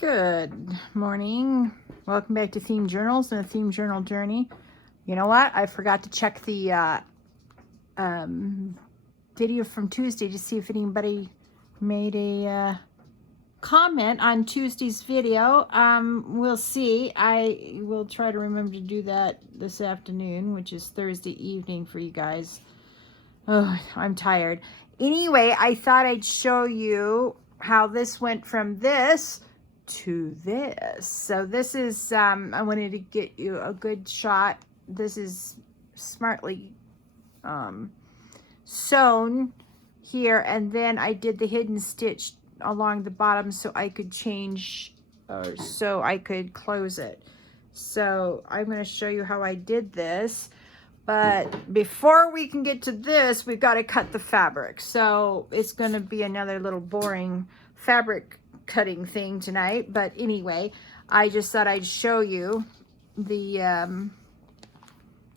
Good morning. Welcome back to Themed Journals and a Themed Journal Journey. You know what? I forgot to check the video from Tuesday to see if anybody made a comment on Tuesday's video. We'll see. I will try to remember to do that this afternoon, which is Thursday evening for you guys. Oh, I'm tired. Anyway, I thought I'd show you how this went from this to this. So this is, I wanted to get you a good shot. This is smartly sewn here, and then I did the hidden stitch along the bottom so I could change, or so I could close it. So I'm going to show you how I did this. But before we can get to this, we've got to cut the fabric. So it's going to be another little boring fabric cutting thing tonight. But anyway, I just thought I'd show you the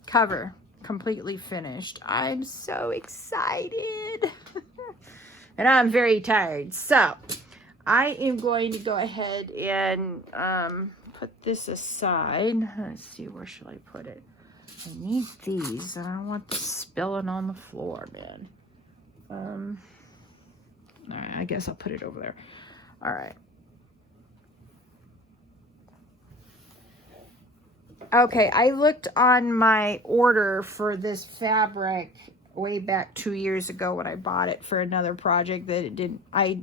cover completely finished. I'm so excited. And I'm very tired. So I am going to go ahead and put this aside. Let's see, where should I put it? I need these. I don't want this spilling on the floor, man. All right, I guess I'll put it over there. All right. Okay, I looked on my order for this fabric way back 2 years ago when I bought it for another project that it didn't, I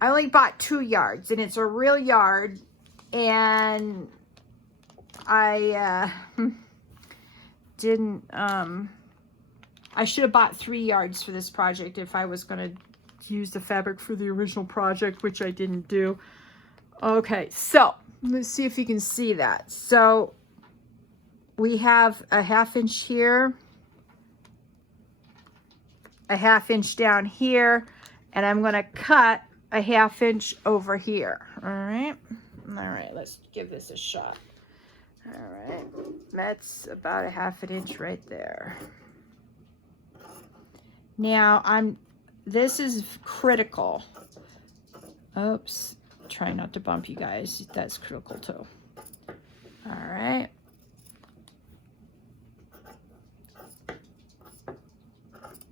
only bought 2 yards, and it's a real yard, and I didn't, I should have bought 3 yards for this project if I was going to use the fabric for the original project, which I didn't do. Okay, so let's see if you can see that. So we have a 1/2 inch here, a 1/2 inch down here, and I'm going to cut a 1/2 inch over here. All right, let's give this a shot. All right, that's about a 1/2 inch right there. Now this is critical. Oops, try not to bump you guys. That's critical too. All right.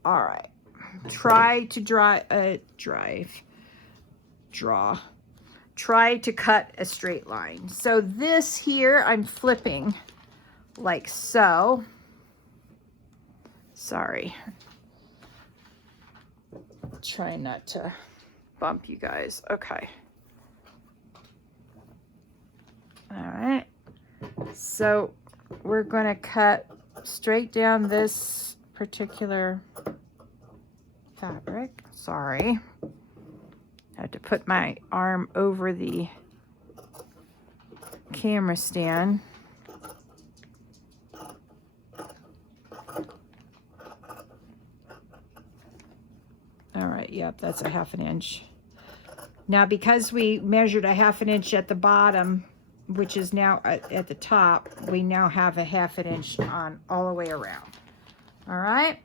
All right. Try to draw. Try to cut a straight line. So this here, I'm flipping like so. Sorry. Try not to bump you guys. Okay. All right. So we're going to cut straight down this particular fabric. Sorry. I have to put my arm over the camera stand. All right, yep, that's a 1/2 inch. Now, because we measured a 1/2 inch at the bottom, which is now at the top, we now have a 1/2 inch on all the way around. All right.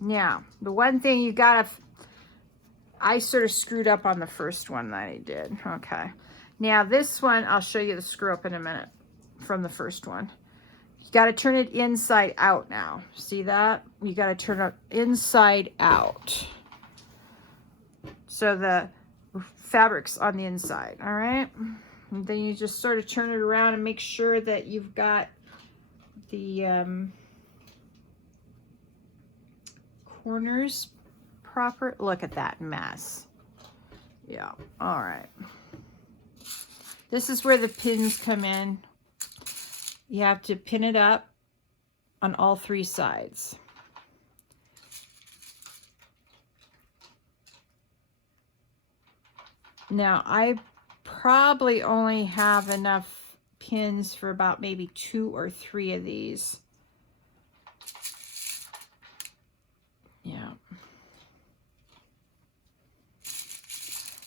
Now, the one thing you gotta, I sort of screwed up on the first one that I did. Okay. Now this one, I'll show you the screw up in a minute from the first one. You got to turn it inside out now. See that? You got to turn it inside out. So the fabric's on the inside, all right? And then you just sort of turn it around and make sure that you've got the corners proper. Look at that mess. Yeah, all right. This is where the pins come in. You have to pin it up on all 3 sides. Now, I probably only have enough pins for about maybe 2 or 3 of these. Yeah.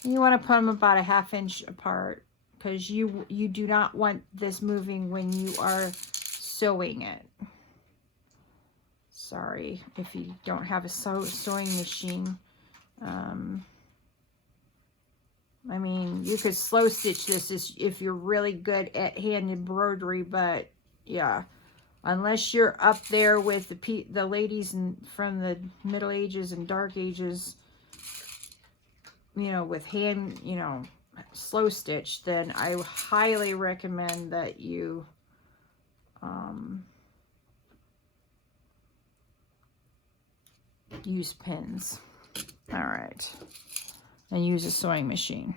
You want to put them about a 1/2 inch apart, because you do not want this moving when you are sewing it. Sorry if you don't have a sewing machine. I mean, you could slow stitch this if you're really good at hand embroidery, but yeah, unless you're up there with the ladies from the Middle Ages and Dark Ages, you know, with hand, you know, slow stitch, then I highly recommend that you use pins. All right, and use a sewing machine.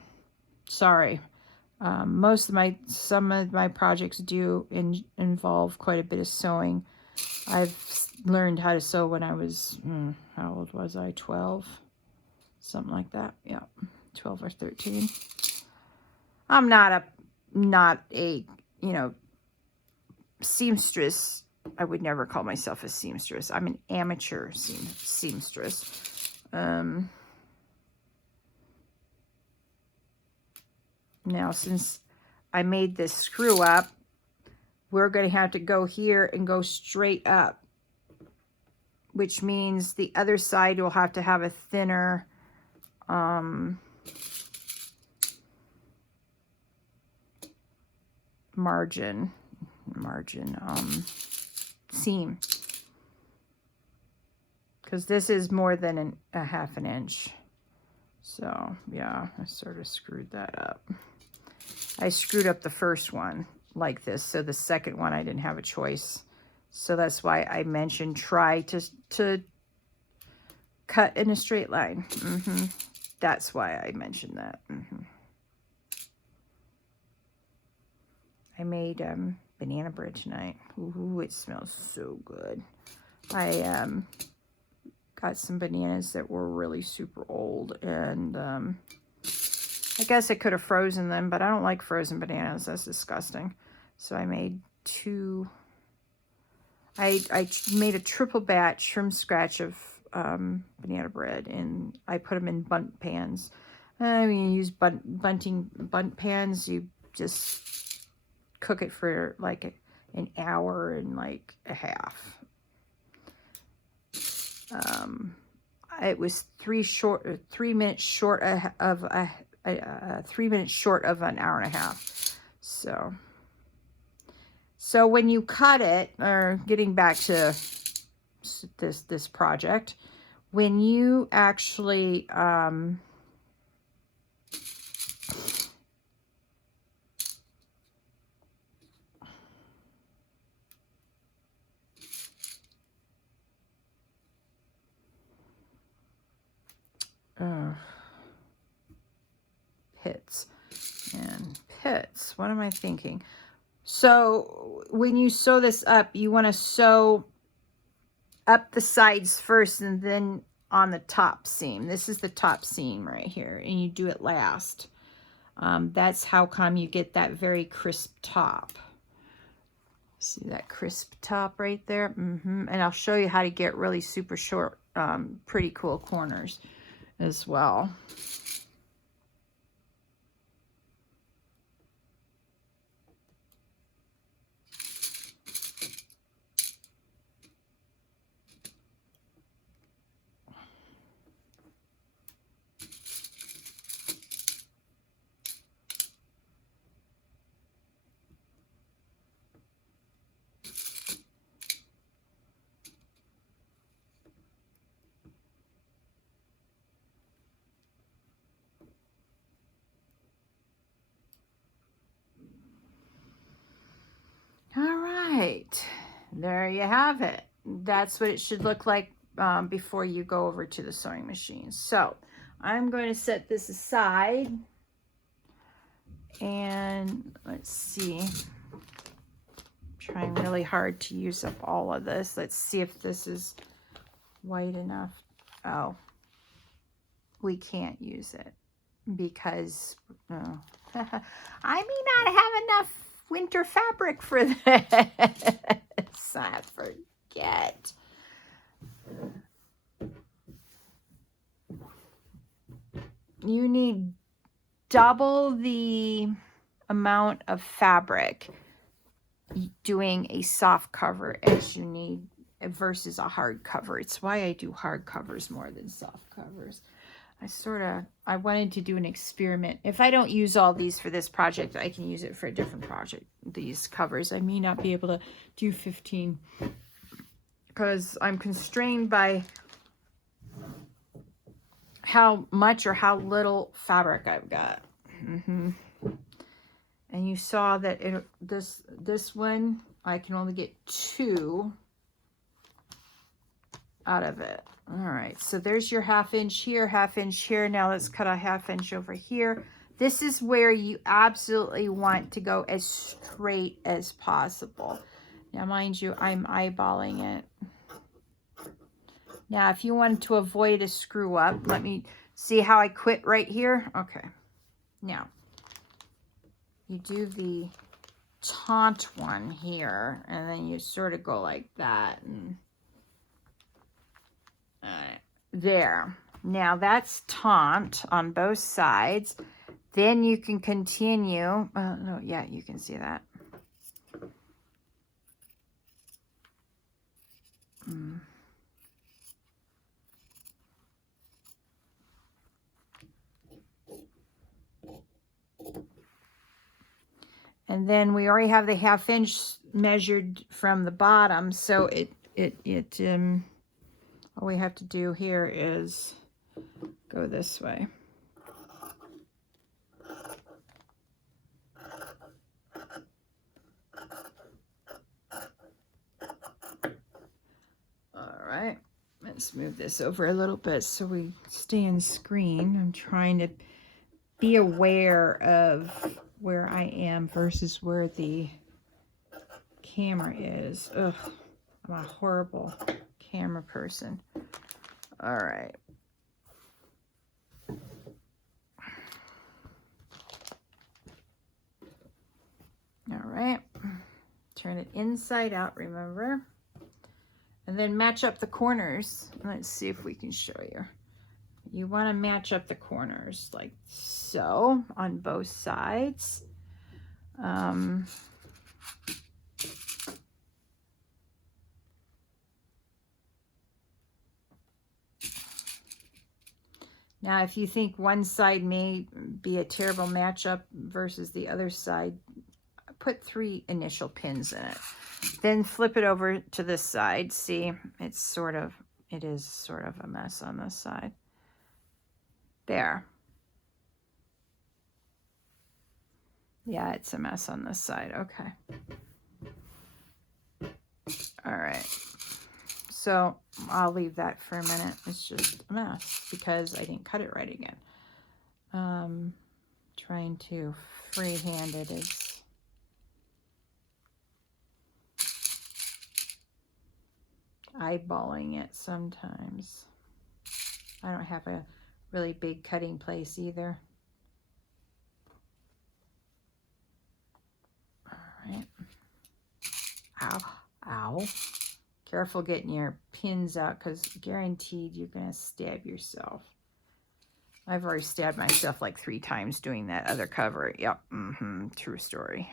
Sorry, some of my projects do involve quite a bit of sewing. I've learned how to sew when I was how old was I? 12, something like that. Yeah, 12 or 13. I'm not a you know, seamstress. I would never call myself a seamstress. I'm an amateur seamstress. Now, since I made this screw up, we're going to have to go here and go straight up, which means the other side will have to have a thinner seam, because this is more than a half an inch. So yeah, I sort of screwed that up. I screwed up the first one like this, so the second one I didn't have a choice. So that's why I mentioned try to cut in a straight line. That's why I mentioned that. I made banana bread tonight. Ooh, it smells so good. I got some bananas that were really super old, and I guess I could have frozen them, but I don't like frozen bananas. That's disgusting. So I made two. I made a triple batch from scratch of banana bread, and I put them in bundt pans. I mean, you use bundt pans. You just cook it for like an hour and like a half. It was 3 minutes short of a 3 minutes short of an hour and a half. So when you cut it, or getting back to this project, when you actually pits. What am I thinking? So when you sew this up, you want to sew up the sides first and then on the top seam. This is the top seam right here, and you do it last. That's how come you get that very crisp top. See that crisp top right there? And I'll show you how to get really super short, pretty cool corners as well. All right, there you have it. That's what it should look like before you go over to the sewing machine. So I'm going to set this aside, and let's see. I'm trying really hard to use up all of this. Let's see if this is white enough. Oh, we can't use it because I may not have enough winter fabric for this. I forget. You need double the amount of fabric doing a soft cover as you need versus a hard cover. It's why I do hard covers more than soft covers. I wanted to do an experiment. If I don't use all these for this project, I can use it for a different project. These covers, I may not be able to do 15 because I'm constrained by how much or how little fabric I've got. And you saw that this one, I can only get 2 out of it. All right, so there's your 1/2 inch here, 1/2 inch here. Now let's cut a 1/2 inch over here. This is where you absolutely want to go as straight as possible. Now, mind you, I'm eyeballing it. Now, if you wanted to avoid a screw up, let me see how I quit right here. Okay. Now, you do the taunt one here, and then you sort of go like that. And there. Now, that's taunt on both sides. Then you can continue. No, yeah, you can see that. And then we already have the 1/2 inch measured from the bottom, so all we have to do here is go this way. All right, let's move this over a little bit so we stay in screen. I'm trying to be aware of where I am versus where the camera is. Ugh, I'm a horrible camera person. All right. All right. Turn it inside out, remember? And then match up the corners. Let's see if we can show you. You want to match up the corners like so on both sides. Now, if you think one side may be a terrible matchup versus the other side, put 3 initial pins in it. Then flip it over to this side. See, it is sort of a mess on this side. There. Yeah, it's a mess on this side. Okay. All right. So I'll leave that for a minute. It's just a mess because I didn't cut it right again. Trying to freehand it is eyeballing it sometimes. I don't have a really big cutting place either. All right. Ow, ow. Careful getting your pins out because guaranteed you're going to stab yourself. I've already stabbed myself like 3 times doing that other cover. Yep, true story.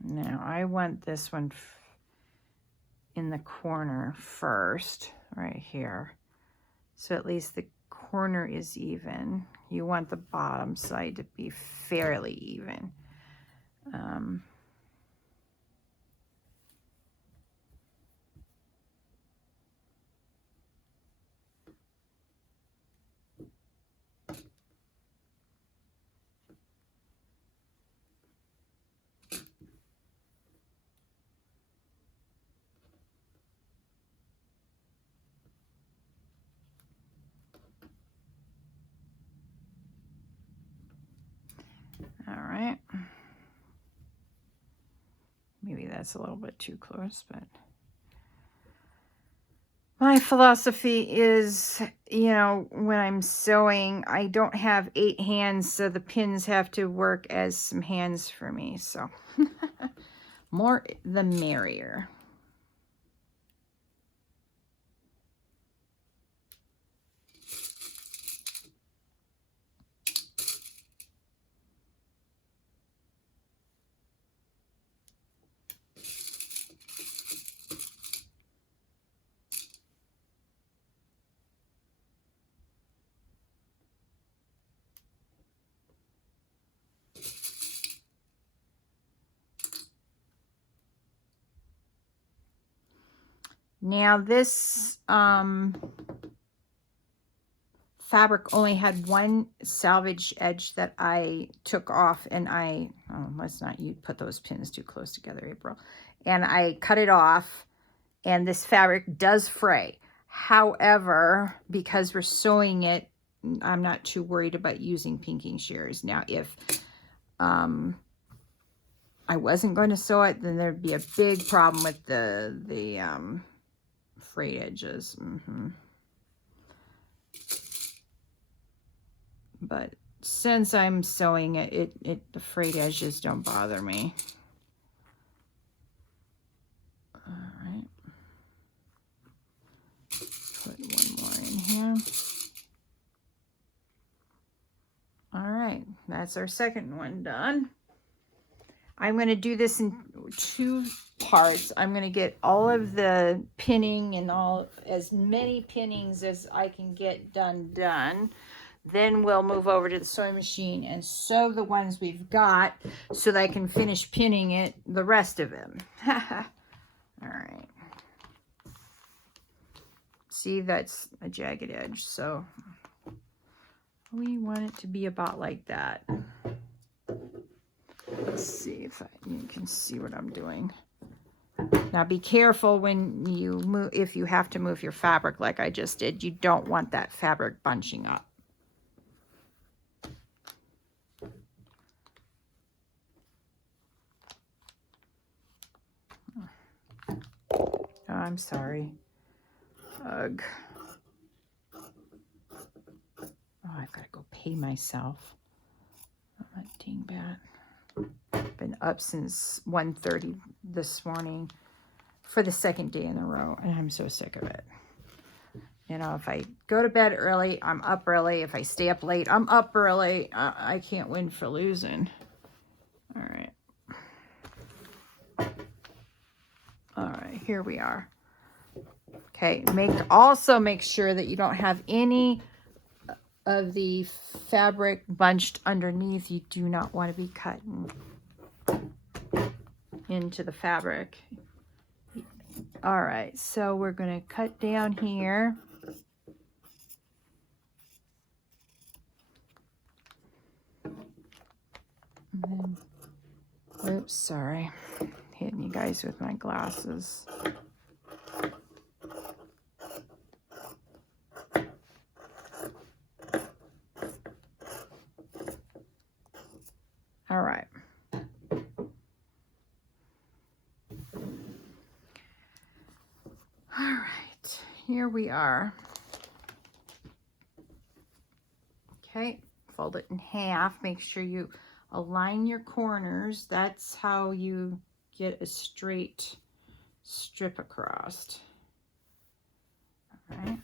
Now I want this one in the corner first, right here. So at least the corner is even. You want the bottom side to be fairly even. All right. Maybe that's a little bit too close, but my philosophy is, you know, when I'm sewing, I don't have 8 hands, so the pins have to work as some hands for me. So more the merrier. Now this fabric only had one salvage edge that I took off, and let's not you put those pins too close together, April. And I cut it off, and this fabric does fray. However, because we're sewing it, I'm not too worried about using pinking shears. Now, if I wasn't going to sew it, then there'd be a big problem with the frayed edges. But since I'm sewing it, the frayed edges don't bother me. All right. Put one more in here. All right, that's our second one done. I'm going to do this in 2 parts. I'm going to get all of the pinning and as many pinnings as I can get done. Then we'll move over to the sewing machine and sew the ones we've got so that I can finish pinning the rest of them. All right. See, that's a jagged edge, so we want it to be about like that. Let's see if you can see what I'm doing. Now be careful when you move, if you have to move your fabric like I just did. You don't want that fabric bunching up. Oh, I'm sorry. Ugh. Oh, I've got to go pay myself. Oh, that dingbat. Been up since 1:30 this morning for the 2nd day in a row, and I'm so sick of it. You know, if I go to bed early, I'm up early. If I stay up late, I'm up early. I can't win for losing. All right. All right, here we are. Okay, also make sure that you don't have any of the fabric bunched underneath. You do not want to be cutting into the fabric. All right, so we're going to cut down here. And then, oops, sorry. Hitting you guys with my glasses. All right. All right, here we are. Okay, fold it in half. Make sure you align your corners. That's how you get a straight strip across. All right.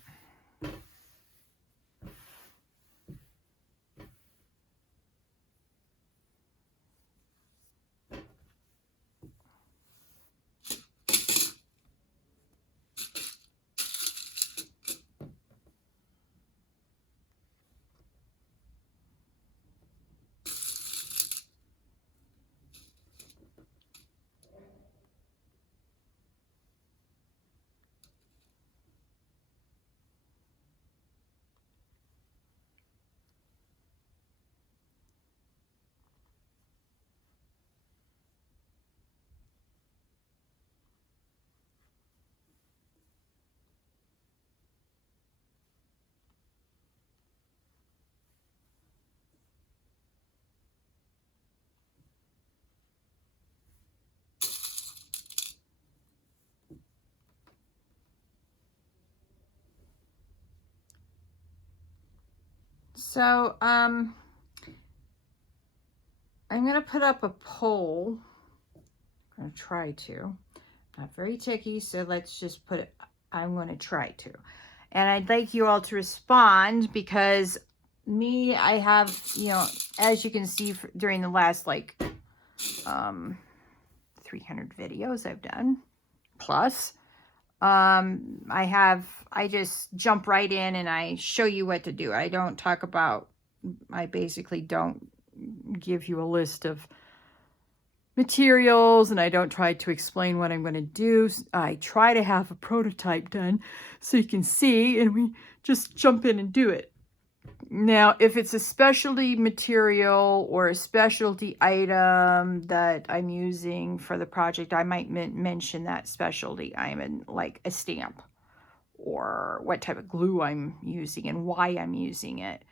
So, I'm going to put up a poll. I'm going to try to. Not very techy, so let's just put it, I'm going to try to. And I'd like you all to respond, because I have, you know, as you can see during the last, like, 300 videos I've done, plus, I just jump right in and I show you what to do. I don't talk about, I basically don't give you a list of materials, and I don't try to explain what I'm going to do. I try to have a prototype done so you can see, and we just jump in and do it. Now, if it's a specialty material or a specialty item that I'm using for the project, I might mention that specialty item, like a stamp, or what type of glue I'm using and why I'm using it.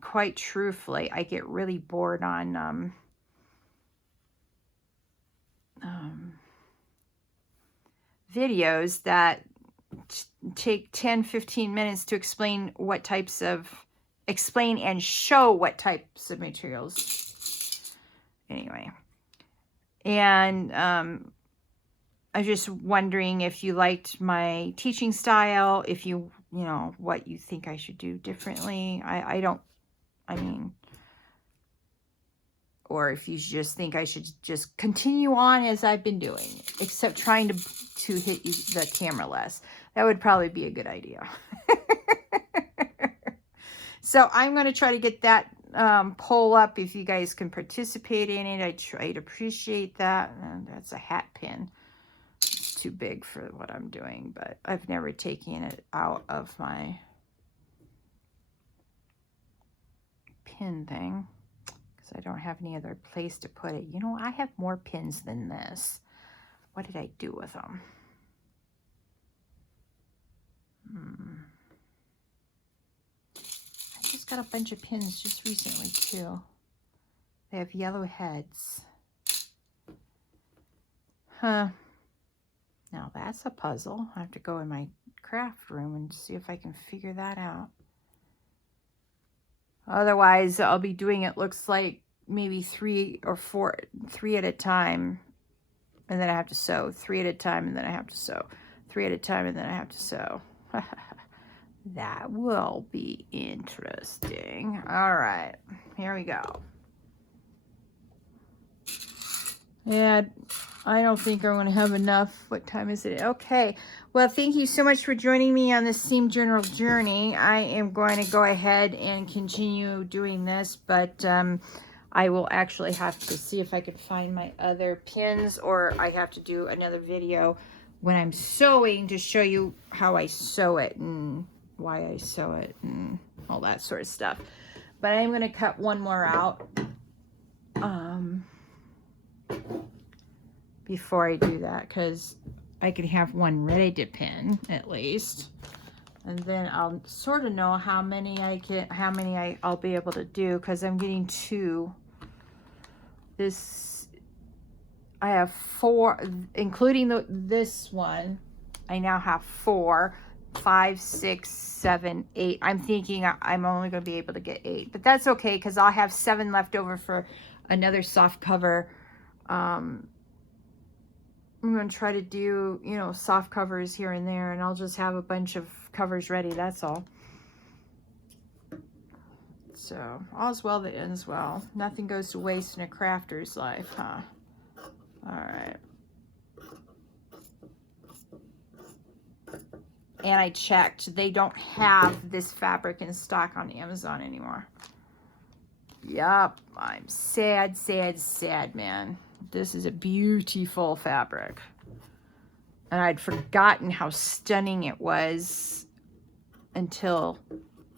Quite truthfully, I get really bored on videos that take 10-15 minutes to explain and show what types of materials. Anyway, and I'm just wondering if you liked my teaching style, if you know, what you think I should do differently. Or if you just think I should just continue on as I've been doing, except trying to hit the camera less. That would probably be a good idea. So I'm going to try to get that poll up if you guys can participate in it. I'd appreciate that. And that's a hat pin. It's too big for what I'm doing, but I've never taken it out of my pin thing. I don't have any other place to put it. You know, I have more pins than this. What did I do with them? I just got a bunch of pins just recently, too. They have yellow heads. Huh. Now that's a puzzle. I have to go in my craft room and see if I can figure that out. Otherwise, I'll be doing it, looks like, maybe 3 or 4, 3 at a time, and then I have to sew. 3 at a time, and then I have to sew. 3 at a time, and then I have to sew. That will be interesting. All right, here we go. Yeah, I don't think I'm going to have enough. What time is it? Okay. Well, thank you so much for joining me on this Themed Journal journey. I am going to go ahead and continue doing this, but I will actually have to see if I can find my other pins, or I have to do another video when I'm sewing to show you how I sew it and why I sew it and all that sort of stuff. But I'm going to cut one more out before I do that, because I can have one ready to pin at least, and then I'll sort of know how many I'll be able to do, because I'm getting 2. This, I have 4, including this one. I now have 4, 5, 6, 7, 8. I'm thinking I'm only going to be able to get 8, but that's okay, because I'll have 7 left over for another soft cover. I'm going to try to do, you know, soft covers here and there, and I'll just have a bunch of covers ready, that's all. So, all's well that ends well. Nothing goes to waste in a crafter's life, huh? All right. And I checked. They don't have this fabric in stock on Amazon anymore. Yup. I'm sad, sad, sad, man. This is a beautiful fabric. And I'd forgotten how stunning it was until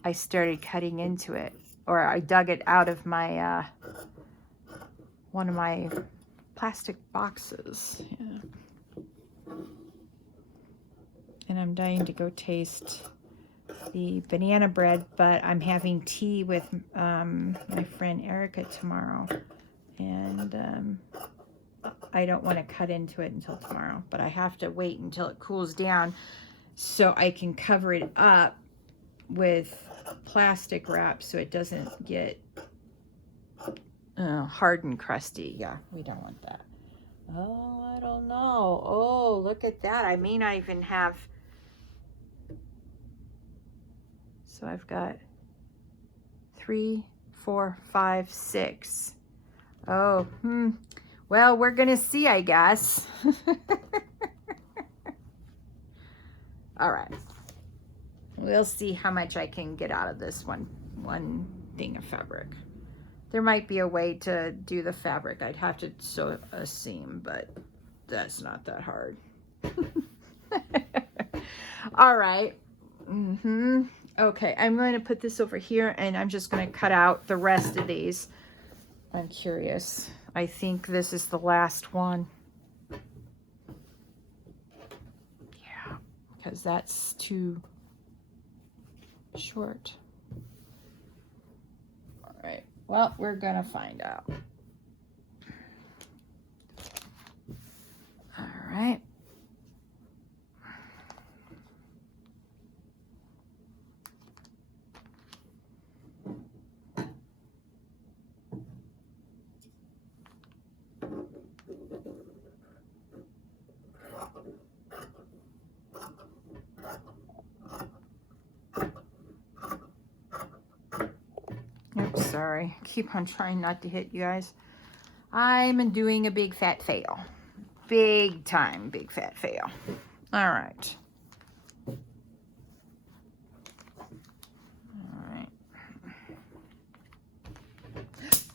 I started cutting into it. Or I dug it out of my, one of my plastic boxes. Yeah. And I'm dying to go taste the banana bread, but I'm having tea with my friend Erica tomorrow. And I don't want to cut into it until tomorrow, but I have to wait until it cools down so I can cover it up with plastic wrap so it doesn't get hard and crusty. Yeah, we don't want that. Oh, I don't know. Oh, look at that. I may not even have. So I've got 3, 4, 5, 6. Oh, well, we're going to see, I guess. All right. We'll see how much I can get out of this one thing of fabric. There might be a way to do the fabric. I'd have to sew a seam, but that's not that hard. All right. Okay, I'm going to put this over here, and I'm just going to cut out the rest of these. I'm curious. I think this is the last one. Yeah, because that's too short. All right. Well, we're going to find out. All right. Oops, sorry. Keep on trying not to hit you guys. I'm doing a big fat fail. Big time, big fat fail. All right. All right.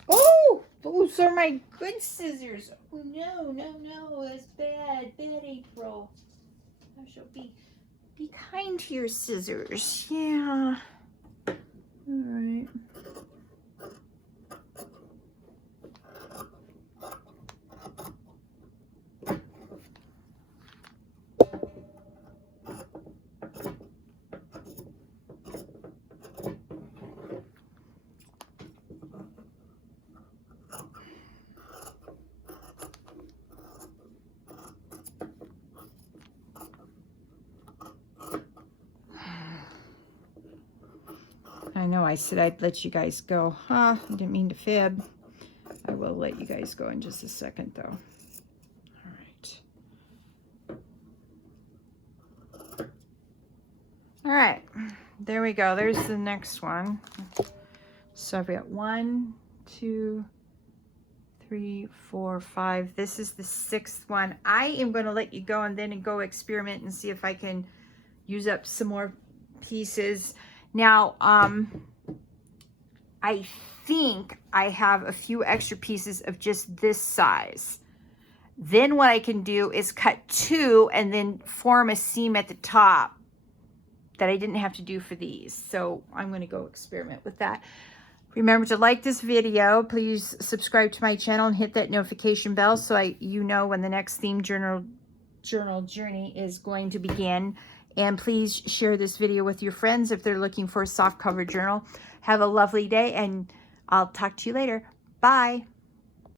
Oh, those are my good scissors. Oh, no, no, no. It's bad. Bad, April. I shall be kind to your scissors. Yeah. All right. I know I said I'd let you guys go. I didn't mean to fib. I will let you guys go in just a second, though. All right. All right. There we go. There's the next one. So I've got 1, 2, 3, 4, 5. This is the 6th one. I am going to let you go and then go experiment and see if I can use up some more pieces. Now, I think I have a few extra pieces of just this size. Then what I can do is cut 2 and then form a seam at the top that I didn't have to do for these. So I'm going to go experiment with that. Remember to like this video. Please subscribe to my channel and hit that notification bell so you know when the next Themed journal journey is going to begin. And please share this video with your friends if they're looking for a soft cover journal. Have a lovely day, and I'll talk to you later. Bye.